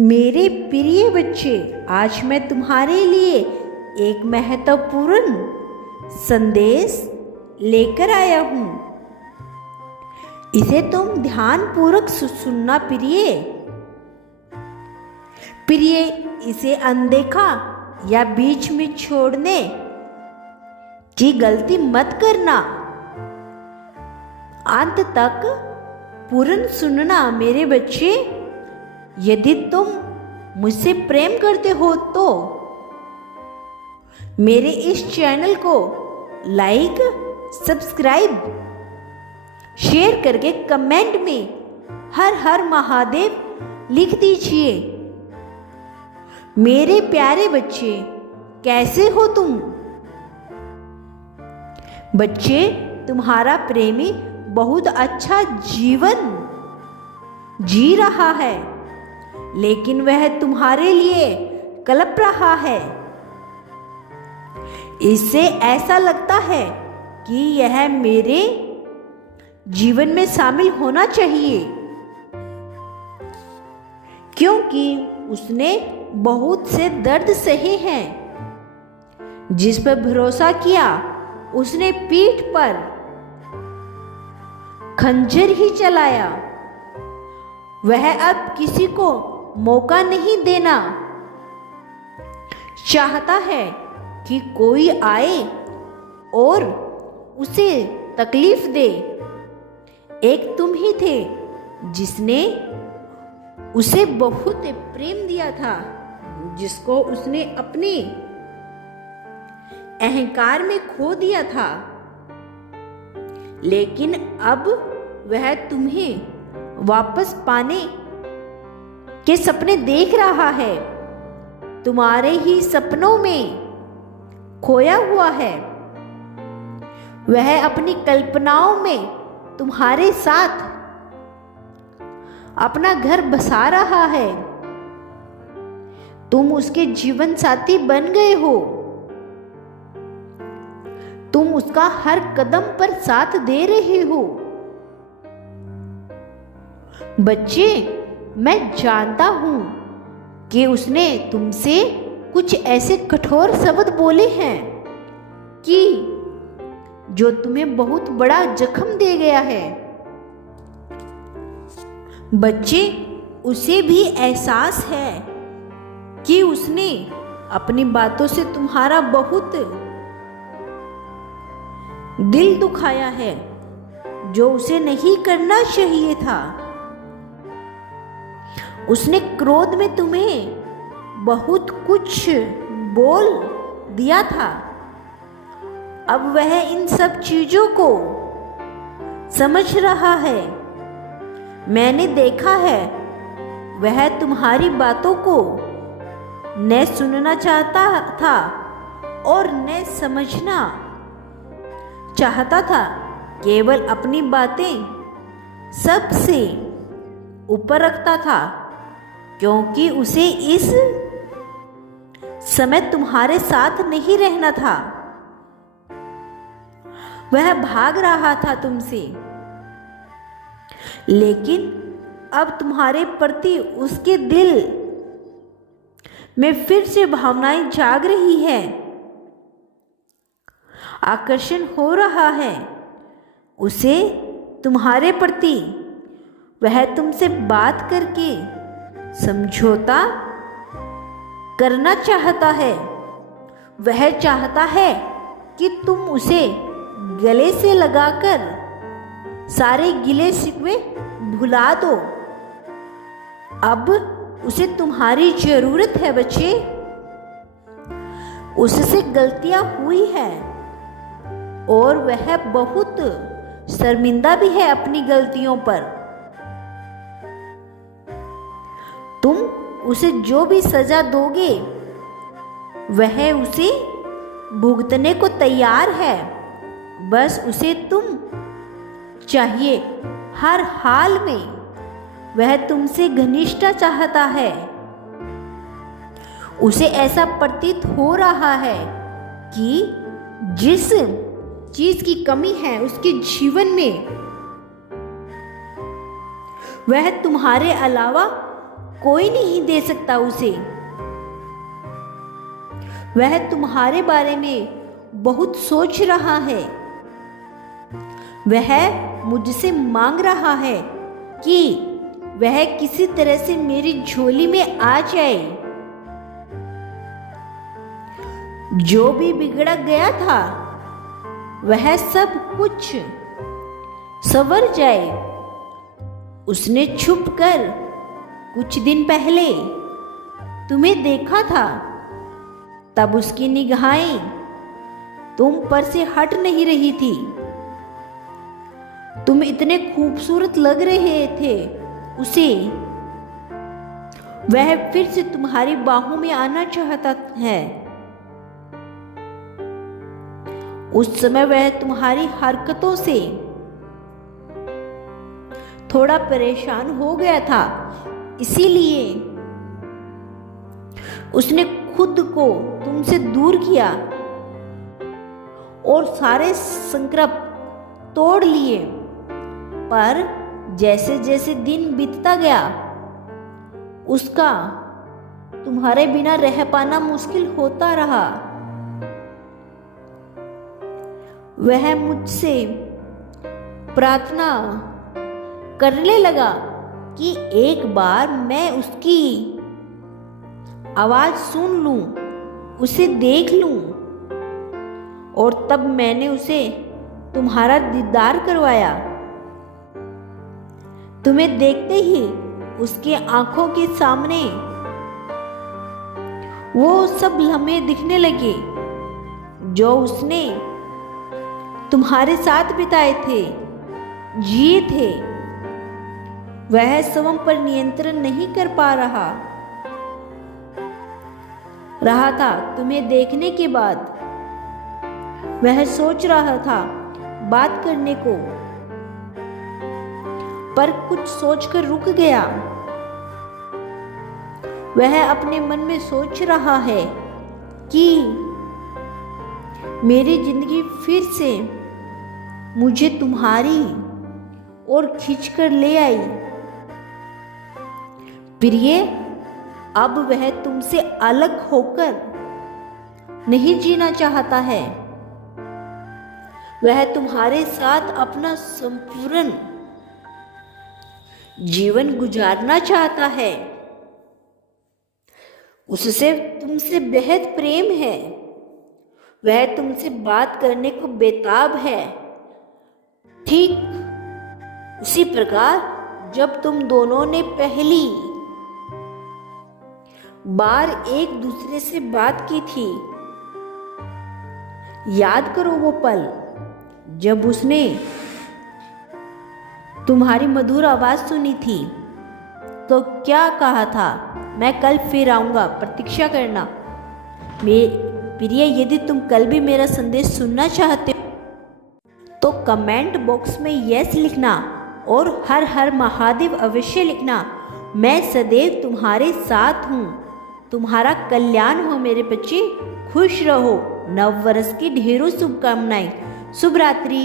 मेरे प्रिय बच्चे, आज मैं तुम्हारे लिए एक महत्वपूर्ण संदेश लेकर आया हूँ। इसे तुम ध्यानपूर्वक सुनना प्रिय। प्रिय, इसे अनदेखा या बीच में छोड़ने की गलती मत करना। अंत तक पूर्ण सुनना मेरे बच्चे। यदि तुम मुझसे प्रेम करते हो तो मेरे इस चैनल को लाइक, सब्सक्राइब, शेयर करके कमेंट में हर हर महादेव लिख दीजिए। मेरे प्यारे बच्चे, कैसे हो तुम? बच्चे, तुम्हारा प्रेमी बहुत अच्छा जीवन जी रहा है, लेकिन वह तुम्हारे लिए कलप रहा है। इससे ऐसा लगता है कि यह मेरे जीवन में शामिल होना चाहिए, क्योंकि उसने बहुत से दर्द सहे हैं। जिस पर भरोसा किया उसने पीठ पर खंजर ही चलाया। वह अब किसी को मौका नहीं देना चाहता है कि कोई आए और उसे तकलीफ दे। एक तुम ही थे जिसने उसे बहुत प्रेम दिया था, जिसको उसने अपने अहंकार में खो दिया था। लेकिन अब वह तुम्हें वापस पाने के सपने देख रहा है, तुम्हारे ही सपनों में खोया हुआ है। वह अपनी कल्पनाओं में तुम्हारे साथ अपना घर बसा रहा है। तुम उसके जीवन साथी बन गए हो। तुम उसका हर कदम पर साथ दे रहे हो। बच्चे, मैं जानता हूं कि उसने तुमसे कुछ ऐसे कठोर शब्द बोले हैं कि जो तुम्हें बहुत बड़ा जख्म दे गया है। बच्चे, उसे भी एहसास है कि उसने अपनी बातों से तुम्हारा बहुत दिल दुखाया है, जो उसे नहीं करना चाहिए था। उसने क्रोध में तुम्हें बहुत कुछ बोल दिया था। अब वह इन सब चीजों को समझ रहा है। मैंने देखा है, वह तुम्हारी बातों को न सुनना चाहता था और न समझना चाहता था। केवल अपनी बातें सबसे ऊपर रखता था, क्योंकि उसे इस समय तुम्हारे साथ नहीं रहना था। वह भाग रहा था तुमसे, लेकिन अब तुम्हारे प्रति उसके दिल में फिर से भावनाएं जाग रही है। आकर्षण हो रहा है उसे तुम्हारे प्रति। वह तुमसे बात करके समझौता करना चाहता है। वह चाहता है कि तुम उसे गले से लगाकर सारे गिले शिकवे भुला दो। अब उसे तुम्हारी जरूरत है बच्चे। उससे गलतियां हुई है और वह बहुत शर्मिंदा भी है अपनी गलतियों पर। तुम उसे जो भी सजा दोगे वह उसे भुगतने को तैयार है। बस उसे तुम चाहिए। हर हाल में वह तुमसे घनिष्ठता चाहता है। उसे ऐसा प्रतीत हो रहा है कि जिस चीज की कमी है उसके जीवन में, वह तुम्हारे अलावा कोई नहीं दे सकता उसे। वह तुम्हारे बारे में बहुत सोच रहा है। वह मुझसे मांग रहा है कि वह किसी तरह से मेरी झोली में आ जाए। जो भी बिगड़ा गया था वह सब कुछ संवर जाए। उसने छुपकर कुछ दिन पहले तुम्हें देखा था, तब उसकी निगाहें तुम पर से हट नहीं रही थी। तुम इतने खूबसूरत लग रहे थे उसे। वह फिर से तुम्हारी बाहों में आना चाहता है। उस समय वह तुम्हारी हरकतों से थोड़ा परेशान हो गया था, इसीलिए उसने खुद को तुमसे दूर किया और सारे संकल्प तोड़ लिए। पर जैसे जैसे दिन बीतता गया उसका तुम्हारे बिना रह पाना मुश्किल होता रहा। वह मुझसे प्रार्थना करने लगा कि एक बार मैं उसकी आवाज सुन लूं, उसे देख लूं, और तब मैंने उसे तुम्हारा दीदार करवाया। तुम्हें देखते ही उसके आंखों के सामने वो सब लम्हे दिखने लगे जो उसने तुम्हारे साथ बिताए थे, जिए थे। वह स्वयं पर नियंत्रण नहीं कर पा रहा था। तुम्हें देखने के बाद वह सोच रहा था बात करने को, पर कुछ सोचकर रुक गया। वह अपने मन में सोच रहा है कि मेरी जिंदगी फिर से मुझे तुम्हारी ओर खींचकर ले आई। प्रिय, अब वह तुमसे अलग होकर नहीं जीना चाहता है। वह तुम्हारे साथ अपना संपूर्ण जीवन गुजारना चाहता है। उससे तुमसे बेहद प्रेम है। वह तुमसे बात करने को बेताब है। ठीक उसी प्रकार जब तुम दोनों ने पहली बार एक दूसरे से बात की थी, याद करो वो पल जब उसने तुम्हारी मधुर आवाज सुनी थी तो क्या कहा था, मैं कल फिर आऊंगा, प्रतीक्षा करना। प्रिय, यदि तुम कल भी मेरा संदेश सुनना चाहते हो तो कमेंट बॉक्स में यस लिखना और हर हर महादेव अवश्य लिखना। मैं सदैव तुम्हारे साथ हूँ। तुम्हारा कल्याण हो मेरे बच्चे, खुश रहो। नव वर्ष की ढेरों शुभकामनाएं। शुभ रात्रि।